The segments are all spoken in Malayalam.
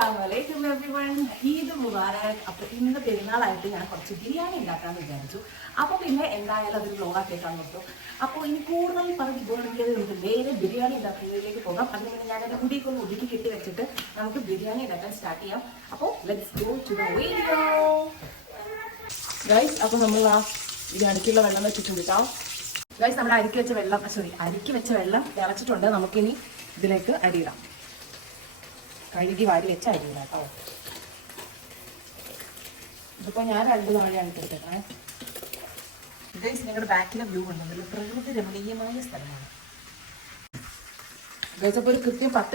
അസ്സലാമലൈക്കും എവരിവൺ. ഈദ് മുബാരക്. അപ്പോൾ ഇന്ന് പെരുന്നാളായിട്ട് ഞാൻ കുറച്ച് ബിരിയാണി ഉണ്ടാക്കാമെന്ന് വിചാരിച്ചു. അപ്പോൾ പിന്നെ എന്തായാലും അതൊരു വ്ലോഗാക്കിയേക്കാൻ നോക്കും. അപ്പോൾ ഇനി കൂടുതൽ പറഞ്ഞ് ബോറടിക്കാതെ നമുക്ക് നേരെ ബിരിയാണി ഉണ്ടാക്കുന്നതിലേക്ക് പോകാം. അതിന് പിന്നെ ഞാനൊരു മുടിയൊക്കെ ഒന്ന് ഒതുക്കി കെട്ടി വെച്ചിട്ട് നമുക്ക് ബിരിയാണി ഉണ്ടാക്കാൻ സ്റ്റാർട്ട് ചെയ്യാം. അപ്പോൾ let's go to the video guys. അപ്പോൾ നമ്മൾ ഇത് അടുക്കുള്ള വെള്ളം വെച്ചിട്ടുണ്ട് കേട്ടോ ഗൈസ്. നമ്മുടെ അരിക്ക് വെച്ച വെള്ളം തിളച്ചിട്ടുണ്ട്. നമുക്കിനി ഇതിലേക്ക് അരിയിടാം. കഴുകി വാരി വെച്ച അരിയില്ല കേട്ടോ. ഇതിപ്പോൾ ഞാൻ 2 തവണയാണ് എടുത്തിട്ടേ. ഗൈസ്, നിങ്ങളുടെ ബാക്കിലെ വ്യൂ ഉണ്ടെങ്കിൽ പ്രകൃതി രമണീയമായ സ്ഥലമാണ് ഗൈസ്. അപ്പോൾ ഒരു കൃത്യം 10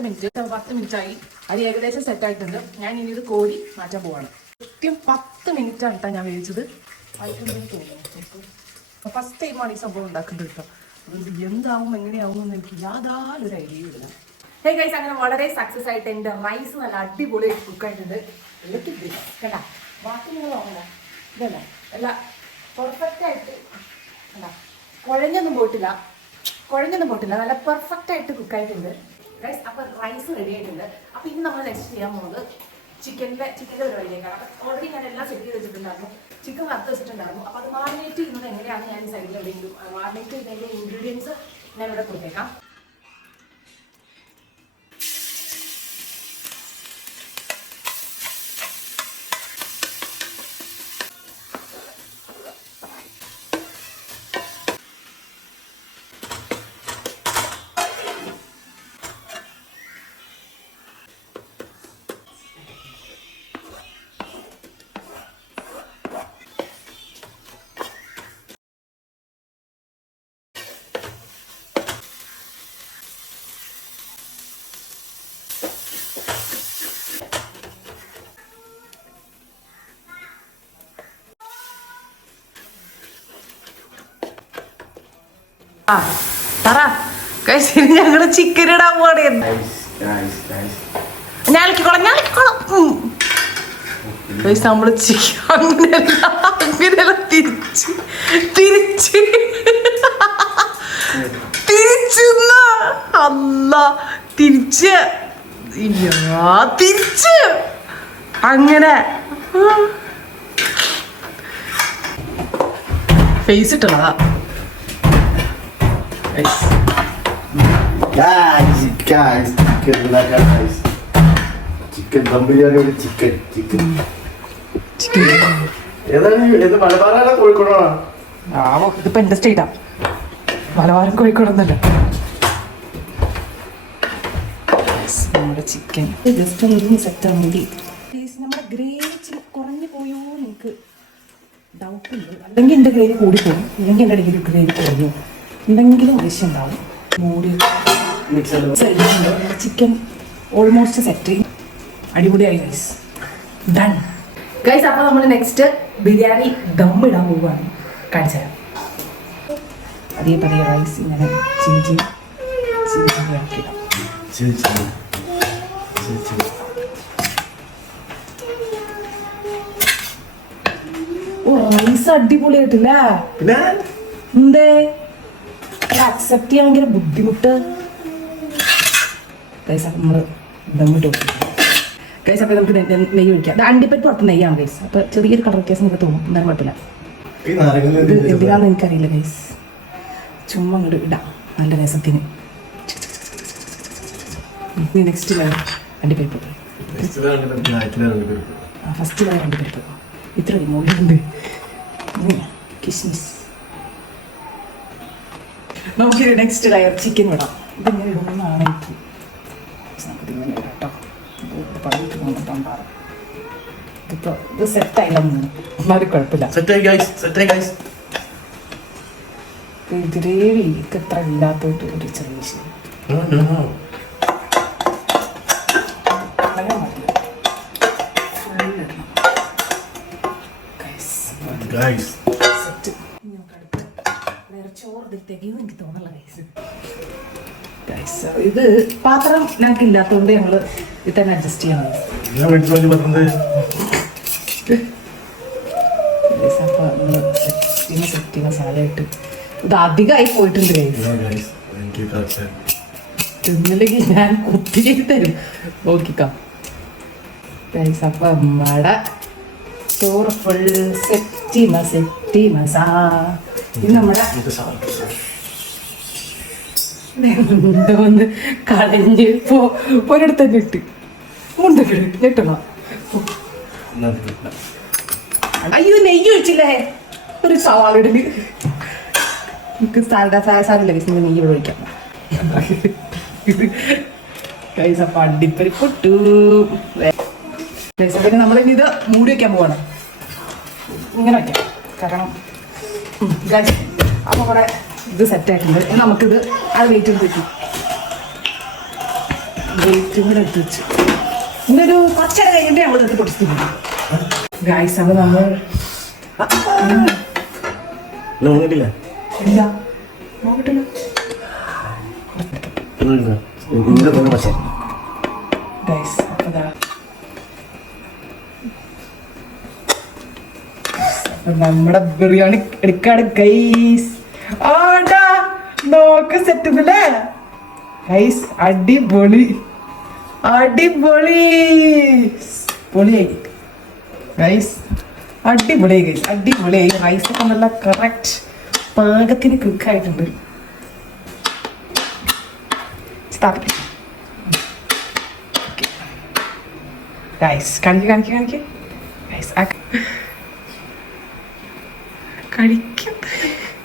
മിനിറ്റായി. അരി ഏകദേശം സെറ്റായിട്ടുണ്ട്. ഞാൻ ഇനി ഇത് കോരി മാറ്റാൻ പോവാണ്. കൃത്യം 10 മിനിറ്റാണ് കേട്ടോ ഞാൻ വേവിച്ചത്. ഫസ്റ്റ് ടൈമാണ് ഈ സംഭവം ഉണ്ടാക്കുന്നത് കേട്ടോ. എന്താവും എങ്ങനെയാവും എന്ന് എനിക്ക് യാതൊരു ഐഡിയയും ഇല്ല. ഹേ ഗൈസ്, അങ്ങനെ വളരെ സക്സസ് ആയിട്ട് എൻ്റെ റൈസ് നല്ല അടിപൊളി കുക്കായിട്ടുണ്ട്. കേട്ടാ, ബാക്കി നിങ്ങൾ നോക്കണ്ട. ഇതല്ല അല്ല, പെർഫെക്റ്റ് ആയിട്ട് കണ്ടാ, കുഴഞ്ഞൊന്നും പോയിട്ടില്ല. നല്ല പെർഫെക്റ്റ് ആയിട്ട് കുക്കായിട്ടുണ്ട് ഗൈസ്. അപ്പോൾ റൈസ് റെഡി ആയിട്ടുണ്ട്. അപ്പോൾ ഇനി നമ്മൾ നെക്സ്റ്റ് ചെയ്യാൻ പോകുന്നത് ചിക്കൻ്റെ പരിപാടിയിലേക്കാണ്. അപ്പോൾ ഓൾറെഡി ഞാൻ എല്ലാം സെറ്റ് ചെയ്ത് വെച്ചിട്ടുണ്ടായിരുന്നു. ചിക്കൻ വറുത്ത് വെച്ചിട്ടുണ്ടായിരുന്നു. അപ്പോൾ അത് മാറിനേറ്റ് ചെയ്യുന്നത് എങ്ങനെയാണ് ഞാൻ ഈ സൈഡിൽ എവിടെയെങ്കിലും മാറിനേറ്റ് ചെയ്തതിൻ്റെ ഇൻഗ്രീഡിയൻസ് ഞാൻ ഇവിടെ കൊടുത്തേക്കാം. ഞങ്ങള് ചിക്കൻ ഇടാൻ പോണേ. ഞാളിക്കോളാം. നമ്മള് ചിക്കൻ അങ്ങനെയല്ല തിരിച്ച് അല്ല തിരിച്ച് അങ്ങനെ ഫേസ് ഇട്ടുള്ളതാ. ചിക്കൻ ദം ബിരിയാണി. ചിക്കൻ ഏതാണ്? മലബാറാണോ കോഴിക്കോടാണോ? ആവോ, ഇതിപ്പോ എന്റെ സ്റ്റേറ്റാ. മലബാരം കോഴിക്കോടൊന്നല്ല. നമ്മുടെ ചിക്കൻ ജസ്റ്റ് ഒന്ന് സെറ്റ് ആവാൻ വേണ്ടി. നമ്മുടെ ഗ്രേവി ഇച്ചിരി കുറഞ്ഞു പോയോ എനിക്ക് ഡൗട്ടുണ്ട്. അല്ലെങ്കിൽ എൻ്റെ ഗ്രേവി കൂടിപ്പോകും, അല്ലെങ്കിൽ എൻ്റെ ഗ്രേവി കുറഞ്ഞു, എന്തെങ്കിലും ആവശ്യം ഉണ്ടാവും. മൂടി ചിക്കൻ ഓൾമോസ്റ്റ് സെറ്റ് ചെയ്യും. അടിപൊളിയായി ഗൈസ്. Done guys. അപ്പോൾ നമ്മൾ നെക്സ്റ്റ് ബിരിയാണി ദം ഇടാൻ പോവുകയാണ്. കാണിച്ചു തരാം. പതിയെ റൈസ് ഇങ്ങനെ ചിഞ്ചി ആക്കിയിടാം. ഓ, റൈസ് അടിപൊളിയായിട്ടില്ല. എന്തേ അക്സെപ്റ്റ് ചെയ്യാൻ ഭയങ്കര ബുദ്ധിമുട്ട് ഗൈസ്. അപ്പം നമ്മൾ ദമ്മിട്ട് കൊടുക്കും ഗൈസ്. അപ്പോൾ നമുക്ക് നെയ്യ് ഒഴിക്കാം. അണ്ടിപ്പറ്റ് പുറത്ത് നെയ്യാണ് ഗൈസ്. അപ്പോൾ ചെറിയൊരു കളർ വ്യത്യാസം നമുക്ക് തോന്നും, എന്തായാലും കുഴപ്പമില്ല. ഇത് എന്തിനാണെന്ന് എനിക്കറിയില്ല ഗൈസ്. ചുമ്മാ അങ്ങോട്ട് ഇടാം നല്ല രസത്തിന്. നെക്സ്റ്റ് ലെയർ അണ്ടിപ്പരിപ്പ്. ഫസ്റ്റ് ലെയർ അണ്ടിപ്പരിപ്പ്. ഇത്ര മുകളിലുണ്ട് കിസ്മിസ്. നമുക്ക് നെക്സ്റ്റ് ലെയർ ചിക്കൻ ഇടാം. ഇതിങ്ങനെ ഇടുന്നതാണ് എനിക്ക്. നമുക്കിതിങ്ങനെ ഇടാം കേട്ടോ. പറഞ്ഞിട്ട് പോകുന്നുണ്ടാറ്. ഇതിപ്പോൾ ഇത് സെറ്റായില്ല, എന്നാലും കുഴപ്പമില്ല. ഗ്രേവി ഇത്ര ഇല്ലാത്തോട്ട് ഒരു ചെറിയ ശരി എനിക്ക് തോന്നുന്നില്ല ഗൈസ്. ഇത് പാത്രം ഞങ്ങൾക്ക് ഇല്ലാത്തതുകൊണ്ട് ഞങ്ങള് ഇത് തന്നെ അഡ്ജസ്റ്റ് ചെയ്യണം. അപ്പൊ നമ്മള് സെറ്റ് മസാലയായിട്ട് ഇത് അധികമായി പോയിട്ടുണ്ട് ഗൈസ്. തിന്നില്ലെങ്കിൽ ഞാൻ കുത്തി തരും. നോക്കിക്കാം. ഗൈസ് അപ്പം നമ്മടെ ചോറ് ഫുൾ സെറ്റി മസാ. ഇത് നമ്മുടെ എന്തോന്ന് കളഞ്ഞ് ഒരിടത്ത് തന്നെ ഇട്ട് മുണ്ടൊക്കെ ഞെട്ടണോ? അയ്യോ നെയ്യ് ഒഴിച്ചില്ലേ, ഒരു സവാള ഇടല്. എനിക്ക് സാരില്ല ഗൈസ്, നെയ്യ് ഇവിടെ ഒഴിക്കാം. ഗൈസ് അപ്പം അടിപ്പരിപ്പൊട്ടു. ഗൈസ് പിന്നെ നമ്മളിനി ഇത് മൂടി വയ്ക്കാൻ പോവാണ്. ഇങ്ങനെ വയ്ക്കാം കാരണം ഗൈസ് അപ്പം അവിടെ ഇത് സെറ്റായിട്ടുണ്ട്. നമുക്കിത് അത് വെയിറ്റ് എടുത്ത് വെക്കും. വെയിറ്റ് കൂടെ എടുത്ത് വെച്ച് ഇന്നൊരു കുറച്ചേരം കഴിഞ്ഞിട്ട് നമ്മൾ എടുത്ത് പൊടിച്ചിട്ടുണ്ട്. ഗൈസ് അപ്പം നമ്മൾ നോക്കിട്ടില്ല ഇല്ല നോക്കട്ടില്ല. ഗൈസ് അപ്പം നമ്മുടെ ബിരിയാണി എടുക്കാണ് ഗൈസ്. ആടാ നോക്ക് സെറ്റല്ലേ ഗൈസ്, അടിപൊളി അടിപൊളി പൊളിയായി ഗൈസ്, അടിപൊളിയായി ഗൈസ്, അടിപൊളിയായി. റൈസൊക്കെ നല്ല കറക്റ്റ് പാകത്തിന് കുക്കായിട്ടുണ്ട്. ഗൈസ് കാണിക്ക് ഗൈസ് കഴിക്കും.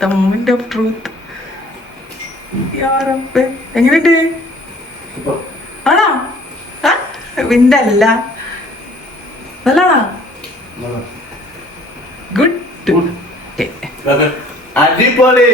The moment of truth. എങ്ങനെയുണ്ട്? ആണോ? വിന്തല്ല നല്ലതാണോ? ഗുഡ് അടിപൊളി.